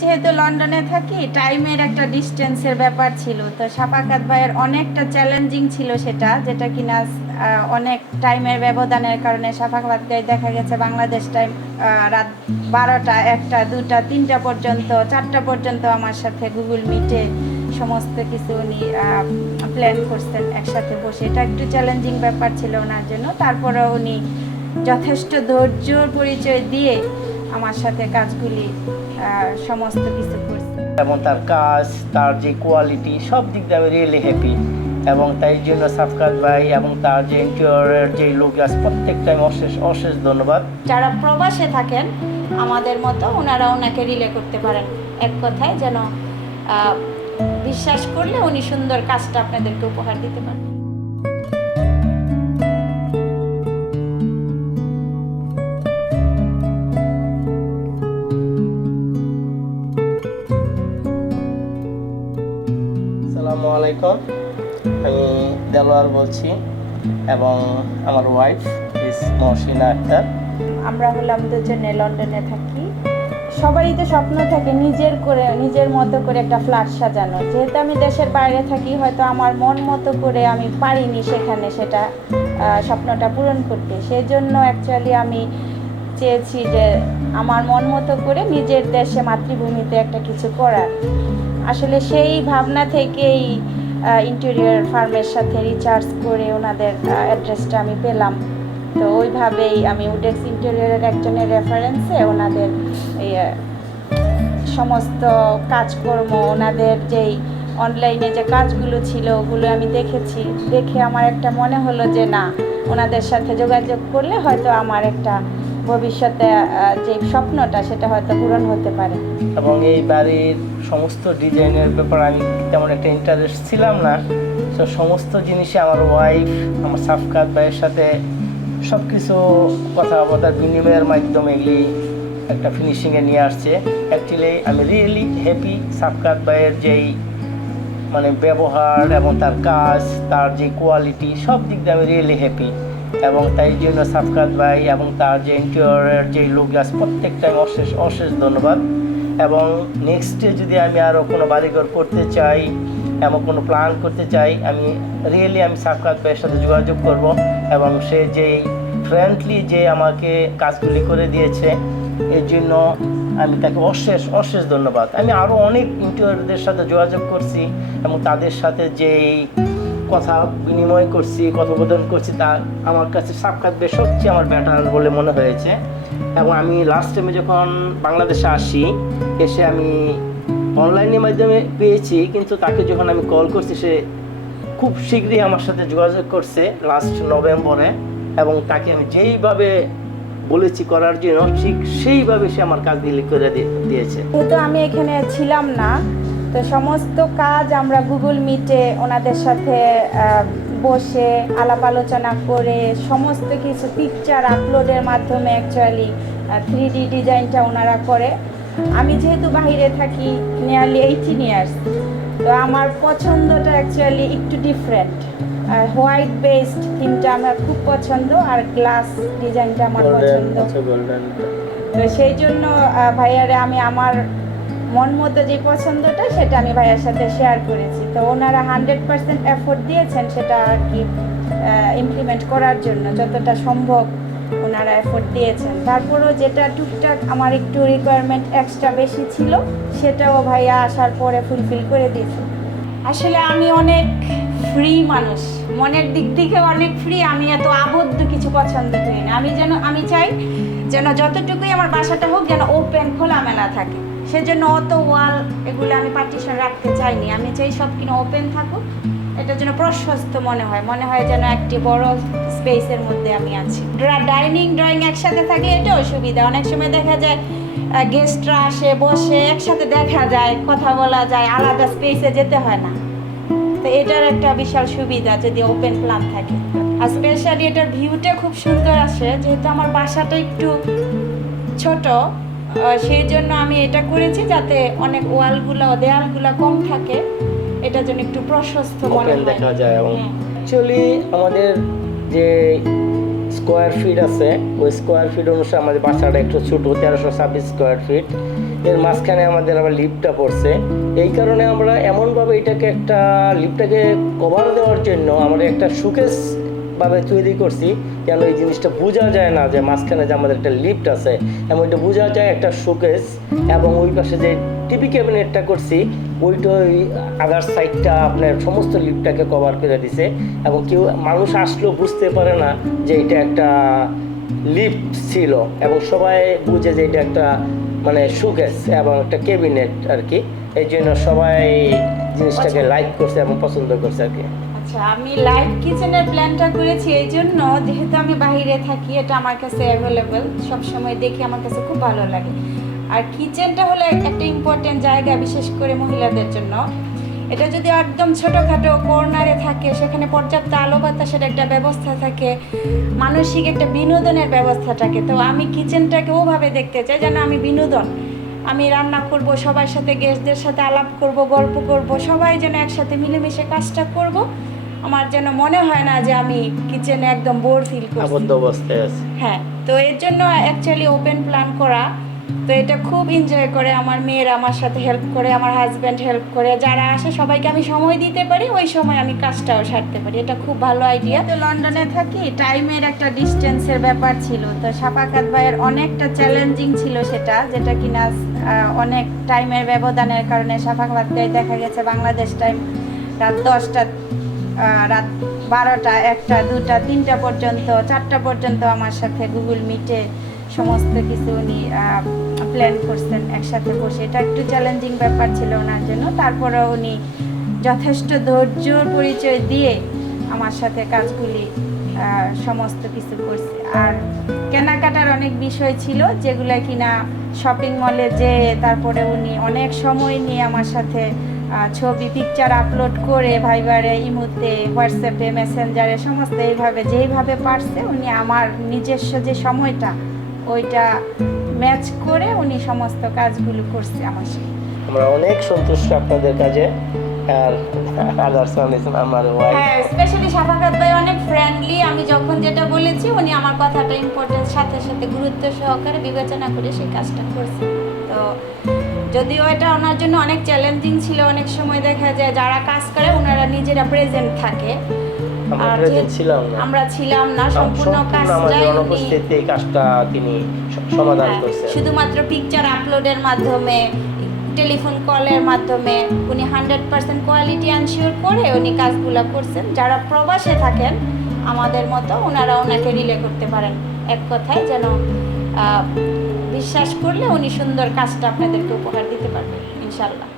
যেহেতু লন্ডনে থাকি, টাইমের একটা ডিস্টেন্সের ব্যাপার ছিল, তো সাফাকাত ভাইয়ের অনেকটা চ্যালেঞ্জিং ছিল সেটা, যেটা কিনা অনেক টাইমের ব্যবধানের কারণে সাফাকাত ভাই দেখা গেছে বাংলাদেশ টাইম রাত 12টা, 1টা, 2টা, 3টা পর্যন্ত, 4টা পর্যন্ত আমার সাথে গুগল মিটে সমস্ত কিছু উনি প্ল্যান করছেন একসাথে বসে। এটা একটু চ্যালেঞ্জিং ব্যাপার ছিল ওনার জন্য। তারপরেও উনি যথেষ্ট ধৈর্যর পরিচয় দিয়ে আমার সাথে কাজগুলি সমস্ত কিছু করছে। এবং তার কাজ, তার যে কোয়ালিটি, সব দিক দিয়ে আমি রিয়েলি হ্যাপি। এবং তাই জন্য সাফকাত ভাই এবং তার যে ইন্টেরিয়রের যে লোক আছে প্রত্যেকটা আমি অশেষ অশেষ ধন্যবাদ। যারা প্রবাসে থাকেন আমাদের মতো, ওনারা ওনাকে রিলে করতে পারেন, এক কথায় যেন বিশ্বাস করলে উনি সুন্দর কাজটা আপনাদেরকে উপহার দিতে পারেন। আসসালামু আলাইকুম, আমি দেলোয়ার বলছি এবং আমার ওয়াইফ ইস মহসিনা আক্তার। আমরা হলাম দুজনে লন্ডনে থাকি। সবারই তো স্বপ্ন থাকে নিজের মতো করে একটা ফ্ল্যাট সাজানো। যেহেতু আমি দেশের বাইরে থাকি, হয়তো আমার মন মতো করে আমি পারিনি সেখানে সেটা স্বপ্নটা পূরণ করতে। সেই জন্য অ্যাকচুয়ালি আমি চেয়েছি যে আমার মন মতো করে নিজের দেশে মাতৃভূমিতে একটা কিছু করার। আসলে সেই ভাবনা থেকেই ইন্টেরিয়র ফার্মের সাথে রিচার্জ করে ওনাদের অ্যাড্রেসটা আমি পেলাম। তো ওইভাবেই আমি WoodX ইন্টেরিয়রের একজনের রেফারেন্সে ওনাদের এই সমস্ত কাজকর্ম, ওনাদের যেই অনলাইনে যে কাজগুলো ছিল ওগুলো আমি দেখে আমার একটা মনে হলো যে না, ওনাদের সাথে যোগাযোগ করলে হয়তো আমার একটা ভবিষ্যতে যে স্বপ্নটা সেটা হয়তো পূরণ হতে পারে। এবং এই বাড়ির সমস্ত ডিজাইনের ব্যাপারে আমি তেমন একটা ইন্টারেস্ট ছিলাম না, তো সমস্ত জিনিসে আমার ওয়াইফ আমার সাফকাত ভাইয়ের সাথে সব কিছু কথাবার্তার বিনিময়ের মাধ্যমে এগুলি একটা ফিনিশিংয়ে নিয়ে আসছে। অ্যাকচুয়ালি আমি রিয়েলি হ্যাপি। সাফকাত ভাইয়ের যেই মানে ব্যবহার এবং তার কাজ, তার যে কোয়ালিটি, সব দিক দিয়ে আমি রিয়েলি হ্যাপি। এবং তাই জন্য সাফকাত ভাই এবং তার যে ইন্টেরিয়রের যে লোক আছে প্রত্যেকটা আমি অশেষ অশেষ ধন্যবাদ। এবং নেক্সটে যদি আমি আরও কোনো বাড়িঘর করতে চাই, এমন কোনো প্ল্যান করতে চাই, আমি সাফকাত ভাইয়ের সাথে যোগাযোগ করব। এবং সে যেই ফ্রেন্ডলি যে আমাকে কাজগুলি করে দিয়েছে, এর জন্য আমি তাকে অশেষ অশেষ ধন্যবাদ। আমি আরও অনেক ইন্টেরিয়রদের সাথে যোগাযোগ করছি এবং তাদের সাথে যেই কথা বিনিময় করছি, কথোপকথন করছি, তা আমার কাছে সাফকাত ভাই সবচেয়ে আমার বেটার বলে মনে হয়েছে। এবং আমি লাস্ট টাইমে যখন বাংলাদেশে এসে আমি অনলাইনের মাধ্যমে পেয়েছি, কিন্তু তাকে যখন আমি কল করছি সে খুব শীঘ্রই আমার সাথে যোগাযোগ করছে লাস্ট নভেম্বরে। এবং তাকে আমি যেইভাবে বলেছি করার জন্য ঠিক সেইভাবে সে আমার কাজগুলি করে দিয়েছে। যেহেতু আমি এখানে ছিলাম না, তো সমস্ত কাজ আমরা গুগল মিটে ওনাদের সাথে বসে আলাপ আলোচনা করে সমস্ত কিছু পিকচার আপলোডের মাধ্যমে অ্যাকচুয়ালি 3D ডিজাইনটা ওনারা করে। আমি যেহেতু বাইরে থাকি নিয়ারলি 18 ইয়ার্স, তো আমার পছন্দটা অ্যাকচুয়ালি একটু ডিফারেন্ট। হোয়াইট বেসড থিমটা আমার খুব পছন্দ, আর গ্লাস ডিজাইনটা আমার পছন্দ। তো সেই জন্য ভাইয়ারে আমি আমার মন মতো যে পছন্দটা সেটা আমি ভাইয়ার সাথে শেয়ার করেছি। তো ওনারা 100% এফোর্ট দিয়েছেন সেটা আর কি ইমপ্লিমেন্ট করার জন্য, যতটা সম্ভব ওনারা এফোর্ট দিয়েছেন। তারপরেও যেটা টুকটাক আমার একটু রিকোয়ারমেন্ট এক্সট্রা বেশি ছিল সেটাও ভাইয়া আসার পরে ফুলফিল করে দিয়েছে। আসলে আমি অনেক ফ্রি মানুষ, মনের দিক থেকে অনেক ফ্রি। আমি এত আবদ্ধ কিছু পছন্দ করি না। আমি চাই যেন যতটুকুই আমার বাসাটা হোক যেন ওপেন খোলামেলা থাকে। সেজন্য অত ওয়াল এগুলো আমি পার্টিশন রাখতে চাইনি। আমি চাই সব কিনা ওপেন থাকুক, এটা যেন প্রশস্ত মনে হয় যেন একটি বড় স্পেসের মধ্যে আমি আছি। ডাইনিং ড্রয়িং একসাথে থাকলে এটাও সুবিধা। অনেক সময় দেখা যায় গেস্টরা আসে, বসে একসাথে দেখা যায়, কথা বলা যায়, আলাদা স্পেসে যেতে হয় না। তো এটার একটা বিশাল সুবিধা যদি ওপেন প্ল্যান থাকে। আর স্পেশালি এটার ভিউটা খুব সুন্দর আসে। যেহেতু আমার বাসাটা একটু ছোট, সেই জন্য আমি এটা করেছি যাতে অনেক দেয়ালগুলো কম থাকে, এটা যেন একটু প্রশস্ত মনে হয় দেখা যায়। এবং অ্যাকচুয়ালি আমাদের যে স্কোয়ার ফিট আছে, ওই স্কোয়ার ফিট অনুসারে আমাদের বাসাটা একটু ছোটো, 1326 স্কোয়ার ফিট। এর মাঝখানে আমাদের আবার লিফটটা পড়ছে। এই কারণে আমরা এমনভাবে এটাকে একটা লিফটটাকে কভার দেওয়ার জন্য আমরা একটা শোকেস ভাবে তৈরি করছি, কেন এই জিনিসটা বোঝা যায় না যে মাঝখানে যে আমাদের একটা লিফট আছে, এবং এটা বোঝা যায় একটা শোকেস। এবং ওই পাশে যে টিভি ক্যাবিনেটটা করছি, ওইটা ওই আদার সাইডটা আপনার সমস্ত লিফটটাকে কভার করে দিছে, এবং কেউ মানুষ আসলেও বুঝতে পারে না যে এটা একটা লিফট ছিল, এবং সবাই বুঝে যে এটা একটা মানে শোকেস এবং একটা ক্যাবিনেট আর কি। এই জন্য সবাই জিনিসটাকে লাইক করছে এবং পছন্দ করছে আর কি। আচ্ছা, আমি লাইভ কিচেনের প্ল্যানটা করেছি এই জন্য, যেহেতু আমি বাইরে থাকি, এটা আমার কাছে অ্যাভেলেবল, সবসময় দেখি, আমার কাছে খুব ভালো লাগে। আর কিচেনটা হলো একটা ইম্পর্টেন্ট জায়গা, বিশেষ করে মহিলাদের জন্য। এটা যদি একদম ছোটোখাটো কর্নারে থাকে, সেখানে পর্যাপ্ত আলো বাতাসের একটা ব্যবস্থা থাকে, মানসিক একটা বিনোদনের ব্যবস্থা থাকে। তো আমি কিচেনটাকে ওভাবে দেখতে চাই যেন আমি বিনোদন, আমি রান্না করব, সবার সাথে গেস্টদের সাথে আলাপ করব, গল্প করব, সবাই যেন একসাথে মিলেমিশে কাজটা করব। আমার যেন মনে হয় না যে আমি কিচেনে একদম বোর ফিল করছি, আবদ্ধ অবস্থায় আছে। হ্যাঁ, তো এর জন্য অ্যাকচুয়ালি ওপেন প্ল্যান করা। তো এটা খুব এনজয় করে, আমার মেয়েরা আমার সাথে হেল্প করে, আমার হাজব্যান্ড হেল্প করে, যারা আসে সবাইকে আমি সময় দিতে পারি, ওই সময় আমি কাজটাও সারতে পারি। এটা খুব ভালো আইডিয়া। তো লন্ডনে থাকি, টাইমের একটা ডিস্টেন্সের ব্যাপার ছিল, তো সাফাকাত ভাইয়ের অনেকটা চ্যালেঞ্জিং ছিল সেটা, যেটা কিনা অনেক টাইমের ব্যবধানের কারণে সাফাকাত ভাই দেখা গেছে বাংলাদেশ টাইম রাত 10টা, রাত 12টা, 1টা, 2টা, 3টা পর্যন্ত, 4টা পর্যন্ত আমার সাথে গুগল মিটে সমস্ত কিছু উনি প্ল্যান করছেন একসাথে বসে। এটা একটু চ্যালেঞ্জিং ব্যাপার ছিল ওনার জন্য, তারপরেও উনি যথেষ্ট ধৈর্যর পরিচয় দিয়ে আমার সাথে কাজগুলি সমস্ত কিছু করছে। আর কেনাকাটার অনেক বিষয় ছিল, যেগুলো কিনা শপিং মলে যে তারপরে উনি অনেক সময় নিয়ে আমার সাথে ছবি পিকচার আপলোড করে ভাইবারে, ইমোতে, হোয়াটসঅ্যাপে, মেসেঞ্জারে সমস্ত এইভাবে যেইভাবে পারছে উনি আমার নিজস্ব যে সময়টা ওইটা ম্যাচ করে উনি সমস্ত কাজগুলো করছে আমার সাথে। আমরা অনেক সন্তুষ্ট আপনাদের কাজে। আর আমার ওয়াইফ, হ্যাঁ, স্পেশালি সাফাকাত ভাই অনেক ফ্রেন্ডলি। আমি যখন যেটা বলেছি উনি আমার কথাটা ইম্পর্টেন্স সাথে সাথে গুরুত্ব সহকারে বিবেচনা করে সেই কাজটা করছে। তো যদিও এটা ওনার জন্য অনেক চ্যালেঞ্জিং ছিল, অনেক সময় দেখা যায় যারা কাজ করে ওনারা নিজেরা প্রেজেন্ট থাকে, আমরা ছিলাম না, সম্পূর্ণ কাজটাই অনুপস্থিতিতে এই কাজটা তিনি সমাধান করেছেন। শুধুমাত্র পিকচার আপলোডের মাধ্যমে, টেলিফোন কলের মাধ্যমে উনি 100% কোয়ালিটি এনশিওর করে উনি কাজগুলো করছেন। যারা প্রবাসে থাকেন আমাদের মতো, ওনারা ওনাকে রিলে করতে পারেন, এক কথায় যেন বিশ্বাস করলে উনি সুন্দর কাজটা আপনাদেরকে উপহার দিতে পারবেন ইনশাল্লাহ।